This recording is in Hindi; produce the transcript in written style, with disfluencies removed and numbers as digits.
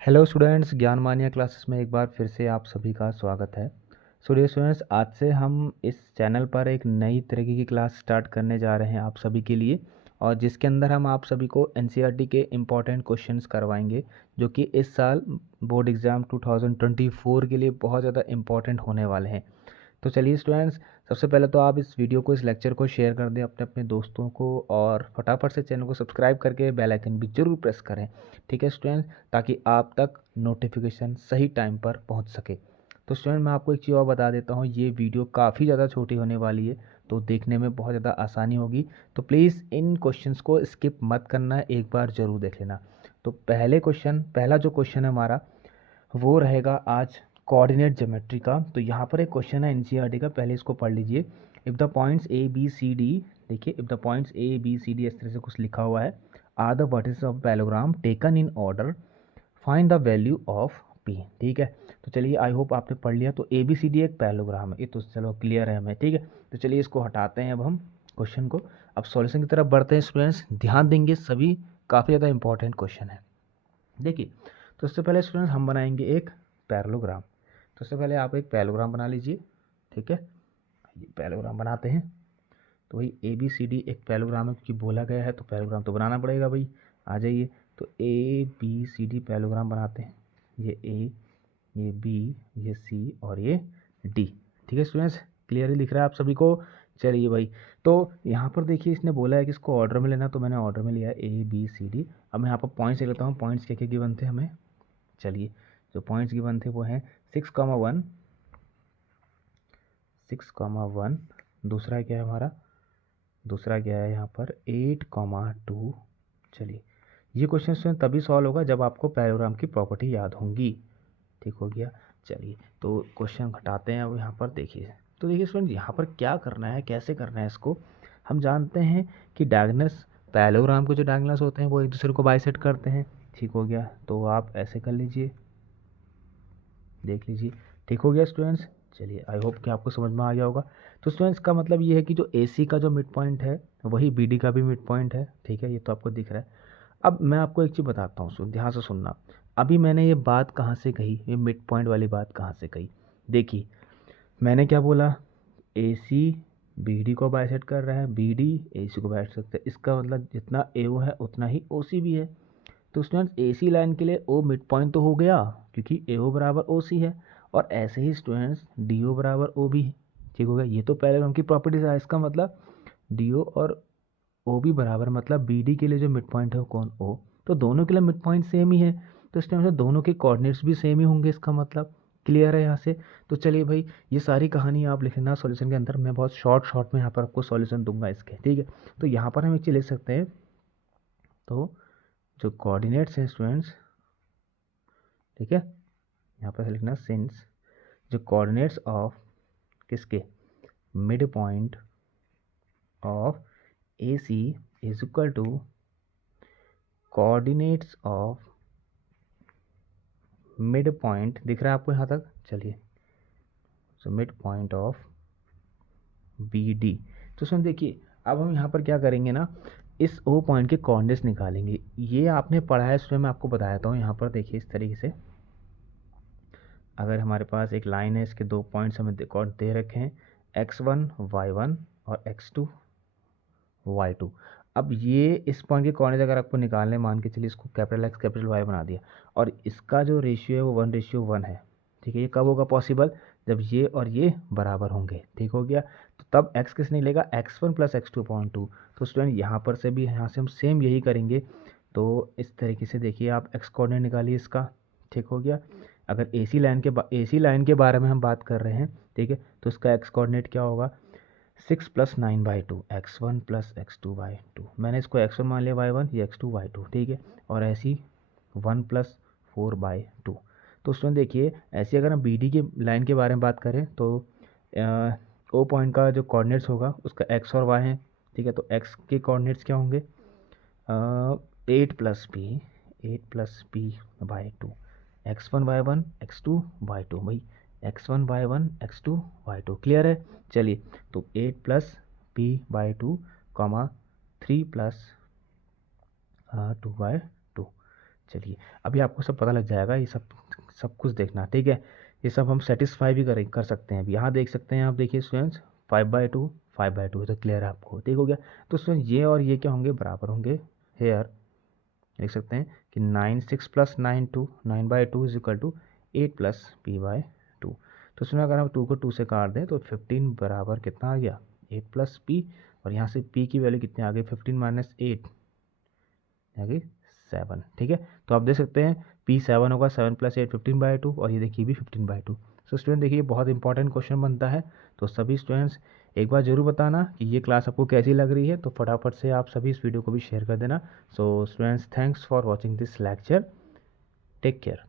हेलो स्टूडेंट्स, ज्ञान मानिया क्लासेस में एक बार फिर से आप सभी का स्वागत है। डियर स्टूडेंट्स, आज से हम इस चैनल पर एक नई तरीके की क्लास स्टार्ट करने जा रहे हैं आप सभी के लिए, और जिसके अंदर हम आप सभी को एनसीईआरटी के इम्पॉर्टेंट क्वेश्चंस करवाएंगे जो कि इस साल बोर्ड एग्ज़ाम 2024 के लिए बहुत ज़्यादा इम्पॉर्टेंट होने वाले हैं। तो चलिए स्टूडेंट्स, सबसे पहले तो आप इस वीडियो को, इस लेक्चर को शेयर कर दें अपने अपने दोस्तों को, और फटाफट से चैनल को सब्सक्राइब करके बेल आइकन भी जरूर प्रेस करें। ठीक है स्टूडेंट्स, ताकि आप तक नोटिफिकेशन सही टाइम पर पहुंच सके। तो स्टूडेंट, मैं आपको एक चीज़ और बता देता हूं, ये वीडियो काफ़ी ज़्यादा छोटी होने वाली है, तो देखने में बहुत ज़्यादा आसानी होगी। तो प्लीज़ इन क्वेश्चंस को स्किप मत करना, एक बार ज़रूर देख लेना। तो पहला जो क्वेश्चन है हमारा, वो रहेगा आज कोऑर्डिनेट ज्योमेट्री का। तो यहाँ पर एक क्वेश्चन है एनसीईआरटी का, पहले इसको पढ़ लीजिए। If the points A B C D, देखिए if the points A B C D इस तरह से कुछ लिखा हुआ है, are the vertices of parallelogram taken in order, find the value of P. ठीक है, तो चलिए, आई होप आपने पढ़ लिया। तो ए बी सी डी एक पैरेललोग्राम है, ये तो चलो क्लियर है हमें। ठीक है, तो चलिए इसको हटाते हैं अब हम क्वेश्चन को। अब सॉल्यूशन की तरफ बढ़ते हैं स्टूडेंट्स, ध्यान देंगे, सभी काफ़ी ज़्यादा इंपॉर्टेंट क्वेश्चन है। देखिए, तो उससे पहले स्टूडेंट्स हम बनाएंगे एक पैरेललोग्राम। तो उससे पहले आप एक पैरेललोग्राम बना लीजिए। ठीक है, ये पैरेललोग्राम बनाते हैं। तो भाई ए बी सी डी एक पैरेललोग्राम है, क्योंकि बोला गया है तो पैरेललोग्राम तो बनाना पड़ेगा भाई। आ जाइए, तो A B C D parallelogram बनाते हैं। ये ए, ये बी, ये सी और ये डी। ठीक है स्टूडेंट्स, क्लियरली लिख रहा है आप सभी को। चलिए भाई, तो यहाँ पर देखिए, इसने बोला है कि इसको ऑर्डर में लेना, तो मैंने ऑर्डर में लिया है ए बी सी डी। अब मैं यहाँ पर पॉइंट्स लिख लेता हूँ, पॉइंट्स क्या क्या गिवन थे हमें। चलिए, जो पॉइंट्स गिवन थे वो हैं 6,1, 6,1। दूसरा क्या है हमारा, दूसरा क्या है यहाँ पर 8,2। चलिए, ये क्वेश्चन तभी सॉल्व होगा जब आपको पैरेललोग्राम की प्रॉपर्टी याद होंगी। ठीक हो गया। चलिए, तो क्वेश्चन घटाते हैं अब यहाँ पर। देखिए, तो देखिए स्टूडेंट, यहाँ पर क्या करना है, कैसे करना है इसको। हम जानते हैं कि डायगोनल्स, पैरेललोग्राम के जो डायगोनल्स होते हैं वो एक दूसरे को बाइसेक्ट करते हैं। ठीक हो गया, तो आप ऐसे कर लीजिए, देख लीजिए। ठीक हो गया स्टूडेंट्स। चलिए, आई होप कि आपको समझ में आ गया होगा। तो स्टूडेंट्स, का मतलब ये है कि जो AC का जो मिड पॉइंट है वही BD का भी मिड पॉइंट है। ठीक है, ये तो आपको दिख रहा है। अब मैं आपको एक चीज़ बताता हूँ, ध्यान से सुनना। अभी मैंने ये बात कहाँ से कही, ये मिड पॉइंट वाली बात कहाँ से कही। देखिए, मैंने क्या बोला, AC BD को बाइसेक्ट कर रहा है, BD AC को बाइसेक्ट करता है। इसका मतलब जितना AO है उतना ही OC भी है। तो स्टूडेंट्स, AC लाइन के लिए O मिड पॉइंट तो हो गया, क्योंकि AO बराबर OC है। और ऐसे ही स्टूडेंट्स DO बराबर OB है। ठीक हो गया, ये तो पहले उनकी प्रॉपर्टीज है। इसका मतलब DO और OB बराबर, मतलब BD के लिए जो मिड पॉइंट है वो कौन, O। तो दोनों के लिए मिड पॉइंट सेम ही है, तो इस टाइम से दोनों के कोऑर्डिनेट्स भी सेम ही होंगे, इसका मतलब क्लियर है यहाँ से। तो चलिए भाई, ये सारी कहानी आप लिखना सॉल्यूशन के अंदर, मैं बहुत शॉर्ट में यहाँ पर आपको सॉल्यूशन दूंगा इसके। ठीक है, तो यहाँ पर हम एक चीज़ लिख सकते हैं। तो जो कोऑर्डिनेट्स हैं स्टूडेंट्स, ठीक है, यहाँ पर लिखना सिंस जो कोऑर्डिनेट्स ऑफ किसके, mid point of AC is equal to coordinates of mid point, दिख रहा है आपको यहाँ तक। चलिए, so mid point of BD। तो सुन देखिए, अब हम यहाँ पर क्या करेंगे ना, इस O पॉइंट के कोऑर्डिनेट्स निकालेंगे। ये आपने पढ़ा है, इसमें मैं आपको बताता हूँ। यहाँ पर देखिए इस तरीके से, अगर हमारे पास एक लाइन है, इसके 2 पॉइंट्स हमें दे रखे हैं, x1 y1 और x2 y2। अब ये इस पॉइंट के कोऑर्डिनेट अगर आपको निकालने, मान के चलिए इसको कैपिटल X कैपिटल Y बना दिया, और इसका जो रेशियो है वो 1:1 है। ठीक है, ये कब होगा पॉसिबल, जब ये और ये बराबर होंगे। ठीक हो गया, तो तब x किस नहीं लेगा, x1 + x2/2। तो स्टूडेंट, यहाँ पर से भी, यहाँ से हम सेम यही करेंगे। तो इस तरीके से देखिए, आप x कोऑर्डिनेट निकालिए इसका। ठीक हो गया, अगर AC लाइन के बारे में हम बात कर रहे हैं, ठीक है, तो इसका x कोऑर्डिनेट क्या होगा, 6 + 9/2, x1 + x2/2। मैंने इसको x1 मान लिया, y1, ये x2/2। ठीक है, और ऐसी 1 + 4/2। तो उसमें देखिए, ऐसे अगर हम BD की लाइन के बारे में बात करें, तो O पॉइंट का जो कोऑर्डिनेट्स होगा उसका x और y है। ठीक है, तो x के कोऑर्डिनेट्स क्या होंगे, 8 + p, 8 + p/2, x1 y1 x2/2। भाई x1 y1 x2/2 क्लियर है। चलिए, तो 8 + p/2, 3 + 2/2। चलिए अभी आपको सब पता लग जाएगा, ये सब कुछ देखना, ठीक है। ये सब हम सेटिस्फाई भी कर सकते हैं। अभी यहाँ देख सकते हैं आप, देखिए स्टूडेंट्स 5/2 5/2 तो क्लियर है आपको, ठीक हो गया। तो स्टूडेंट ये और ये क्या होंगे, बराबर होंगे। हेयर देख सकते हैं कि 9 6 + 9 2, 9/2 इज इक्वल टू 8 + p/2। तो इसमें अगर हम 2 को 2 से काट दें तो 15 बराबर कितना आ गया, 8 + p, और यहाँ से p की वैल्यू कितनी आ गई, 15 - 8 आ गई 7, ठीक है। तो आप देख सकते हैं p 7 होगा, 7 + 8 15/2, और ये देखिए भी 15/2। सो स्टूडेंट देखिए बहुत इंपॉर्टेंट क्वेश्चन बनता है। तो सभी स्टूडेंट्स एक बार ज़रूर बताना कि ये क्लास आपको कैसी लग रही है, तो फटाफट से आप सभी इस वीडियो को भी शेयर कर देना। So students, thanks for watching this lecture, take care.